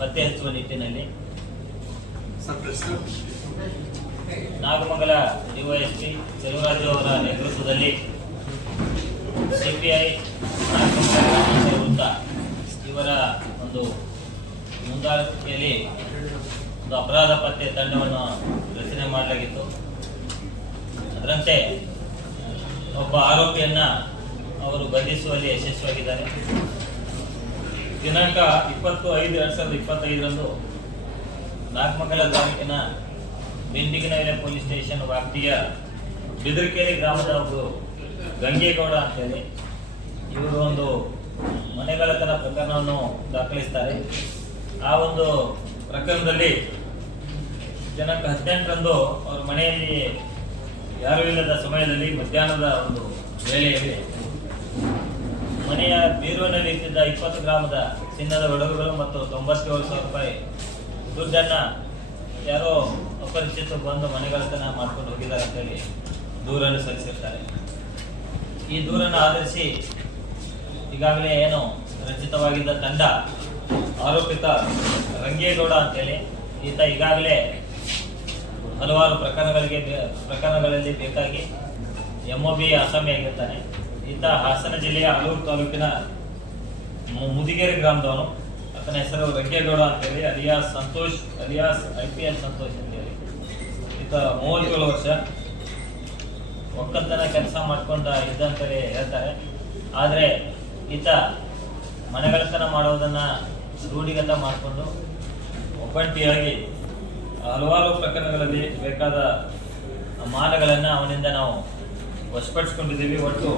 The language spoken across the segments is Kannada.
ಪತ್ತೆ ಹಚ್ಚುವ ನಿಟ್ಟಿನಲ್ಲಿ ನಾಗಮಂಗಲ ಡಿವೈಎಸ್ಪಿ ಚೆಲುವರಾಜು ಅವರ ನೇತೃತ್ವದಲ್ಲಿ ಸಿಪಿಐ ನಾಗಮಂಗಲ ವಿರುದ್ಧ ಇವರ ಒಂದು ಮುಂದಾಳತ್ವೆಯಲ್ಲಿ ಒಂದು ಅಪರಾಧ ಪತ್ತೆ ತಂಡವನ್ನು ರಚನೆ ಮಾಡಲಾಗಿತ್ತು. ಅದರಂತೆ ಒಬ್ಬ ಆರೋಪಿಯನ್ನ ಅವರು ಬಂಧಿಸುವಲ್ಲಿ ಯಶಸ್ವಿಯಾಗಿದ್ದಾರೆ. ದಿನಾಂಕ 20/5/2025 ನಾಗಮಂಗಲ ತಾಲೂಕಿನ ಬಿಂಡಿಗನಹಳ್ಳಿ ಪೊಲೀಸ್ ಸ್ಟೇಷನ್ ವ್ಯಾಪ್ತಿಯ ಬಿದರಕೆರೆ ಗ್ರಾಮದ ಒಬ್ಬರು ಗಂಗೇಗೌಡ ಅಂತೇಳಿ ಇವರು ಒಂದು ಮನೆಗಳ್ಳತನ ಪ್ರಕರಣವನ್ನು ದಾಖಲಿಸ್ತಾರೆ. ಆ ಒಂದು ಪ್ರಕರಣದಲ್ಲಿ ದಿನಾಂಕ 18ರಂದು ಅವರ ಮನೆಯಲ್ಲಿ ಯಾರೂ ಇಲ್ಲದ ಸಮಯದಲ್ಲಿ ಮಧ್ಯಾಹ್ನದ ಒಂದು ವೇಳೆಯಲ್ಲಿ ಮನೆಯ ಬೀರುವಿನಲ್ಲಿ ಇಟ್ಟಿದ್ದ 20 ಗ್ರಾಮದ ಚಿನ್ನದ ಒಡವೆಗಳು ಮತ್ತು 97,000 ರೂಪಾಯಿ ದುಡ್ಡನ್ನ ಯಾರೋ ಅಪರಿಚಿತರು ಬಂದು ಮನೆಗಳ್ಳತನ ಮಾಡ್ಕೊಂಡು ಹೋಗಿದ್ದಾರೆ ಅಂತೇಳಿ ದೂರನ್ನು ಸಲ್ಲಿಸಿರ್ತಾರೆ. ಈ ದೂರನ್ನು ಆಧರಿಸಿ ಈಗಾಗಲೇ ಏನು ರಚಿತವಾಗಿದ್ದ ತಂಡ ಆರೋಪಿತ ರಂಗೇಗೌಡ ಅಂತೇಳಿ ಈತ ಈಗಾಗಲೇ ಹಲವಾರು ಪ್ರಕರಣಗಳಲ್ಲಿ ಬೇಕಾಗಿ MOB ಆಸಾಮಿಯಾಗಿರ್ತಾನೆ. ಈತ ಹಾಸನ ಜಿಲ್ಲೆಯ ಆಲೂರು ತಾಲೂಕಿನ ಮುದಿಗೆರೆ ಗ್ರಾಮದವನು. ಆತನ ಹೆಸರು ರಂಗೇಗೌಡ ಅಂತೇಳಿ alias Santosh alias IPL Santosh ಅಂತೇಳಿ. ಈತ 37 ವರ್ಷ ಒಕ್ಕಲ್ತನ ಕೆಲಸ ಮಾಡ್ಕೊಂಡ ಇದ್ದಂತೇಳಿ ಹೇಳ್ತಾರೆ. ಆದರೆ ಈತ ಮನೆಗಳ್ಳತನ ಮಾಡೋದನ್ನ ರೂಢಿಗತ ಮಾಡಿಕೊಂಡು ಒಬ್ಬಂಟಿಯಾಗಿ ಹಲವಾರು ಪ್ರಕರಣಗಳಲ್ಲಿ ಬೇಕಾದ ಮಾನಗಳನ್ನು ಅವನಿಂದ ನಾವು ವಶಪಡಿಸಿಕೊಂಡಿದ್ದೀವಿ. ಒಟ್ಟು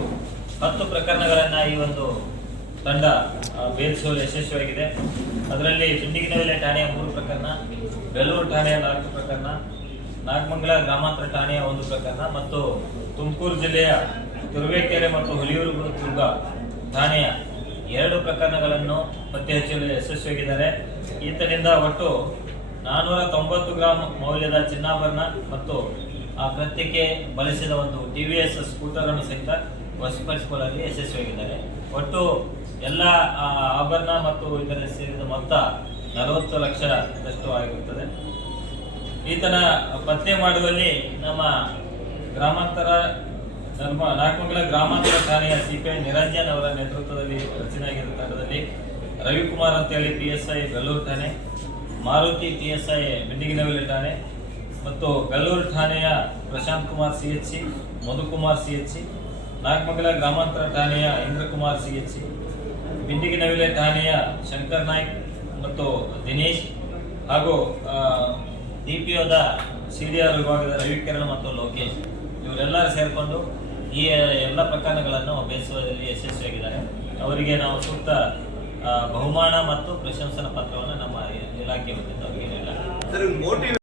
10 ಪ್ರಕರಣಗಳನ್ನು ಈ ಒಂದು ತಂಡ ಭೇದಿಸುವಲ್ಲಿ ಯಶಸ್ವಿಯಾಗಿದೆ. ಅದರಲ್ಲಿ ಬಿಂಡಿಗನಹಳ್ಳಿ ಠಾಣೆಯ 3 ಪ್ರಕರಣ, ಬೆಳ್ಳೂರು ಠಾಣೆಯ 4 ಪ್ರಕರಣ, ನಾಗಮಂಗಲ ಗ್ರಾಮಾಂತರ ಠಾಣೆಯ 1 ಪ್ರಕರಣ ಮತ್ತು ತುಮಕೂರು ಜಿಲ್ಲೆಯ ತುರುವೇಕೆರೆ ಮತ್ತು ಹುಲಿಯೂರುದುರ್ಗ ಠಾಣೆಯ 2 ಪ್ರಕರಣಗಳನ್ನು ಪತ್ತೆ ಹಚ್ಚಲು ಯಶಸ್ವಿಯಾಗಿದ್ದಾರೆ. ಈತನಿಂದ ಒಟ್ಟು 490 ಗ್ರಾಂ ಮೌಲ್ಯದ ಚಿನ್ನಾಭರಣ ಮತ್ತು ಆ ಕೃತ್ಯಕ್ಕೆ ಬಳಸಿದ ಒಂದು TVS ಸ್ಕೂಟರ್ ಅನ್ನು ಸಹಿತ ವಶಪಡಿಸಿಕೊಳ್ಳಲು ಯಶಸ್ವಿಯಾಗಿದ್ದಾರೆ. ಒಟ್ಟು ಎಲ್ಲ ಆಭರಣ ಮತ್ತು ಇದರ ಸೇರಿದ ಮೊತ್ತ 40 ಲಕ್ಷದಷ್ಟು ಆಗಿರುತ್ತದೆ. ಈತನ ಪತ್ತೆ ಮಾಡುವಲ್ಲಿ ನಮ್ಮ ನಾಗಮಂಗಲ ಗ್ರಾಮಾಂತರ ಠಾಣೆಯ CPI ನಿರಂಜನ್ ಅವರ ನೇತೃತ್ವದಲ್ಲಿ ರಚನೆಯಾಗಿರುವ ತಂಡದಲ್ಲಿ ರವಿಕುಮಾರ್ ಅಂತೇಳಿ PSI ಬೆಳ್ಳೂರು ಠಾಣೆ, ಮಾರುತಿ PSI ಬಿಂಡಿಗನಹಳ್ಳಿ ಠಾಣೆ ಮತ್ತು ಬೆಳ್ಳೂರು ಠಾಣೆಯ ಪ್ರಶಾಂತ್ ಕುಮಾರ್ CHC, ಮಧುಕುಮಾರ್ CHC, ನಾಗಮಂಗಲ ಗ್ರಾಮಾಂತರ ಠಾಣೆಯ ಇಂದ್ರಕುಮಾರ್ CHC, ಬಿಂಡಿಗನಹಳ್ಳಿ ಠಾಣೆಯ ಶಂಕರ್ ನಾಯ್ಕ್ ಮತ್ತು ದಿನೇಶ್ ಹಾಗೂ DPOದ CDR ವಿಭಾಗದ ರವಿಕಿರಣ್ ಮತ್ತು ಲೋಕೇಶ್ ಇವರೆಲ್ಲರೂ ಸೇರಿಕೊಂಡು ಈ ಎಲ್ಲ ಪ್ರಕರಣಗಳನ್ನು ಭೇದಿಸುವಲ್ಲಿ ಯಶಸ್ವಿಯಾಗಿದ್ದಾರೆ. ಅವರಿಗೆ ನಾವು ಸೂಕ್ತ ಬಹುಮಾನ ಮತ್ತು ಪ್ರಶಂಸನಾ ಪತ್ರವನ್ನು ನಮ್ಮ ಇಲಾಖೆ ವತಿಯಿಂದ ಅವರಿಗೆ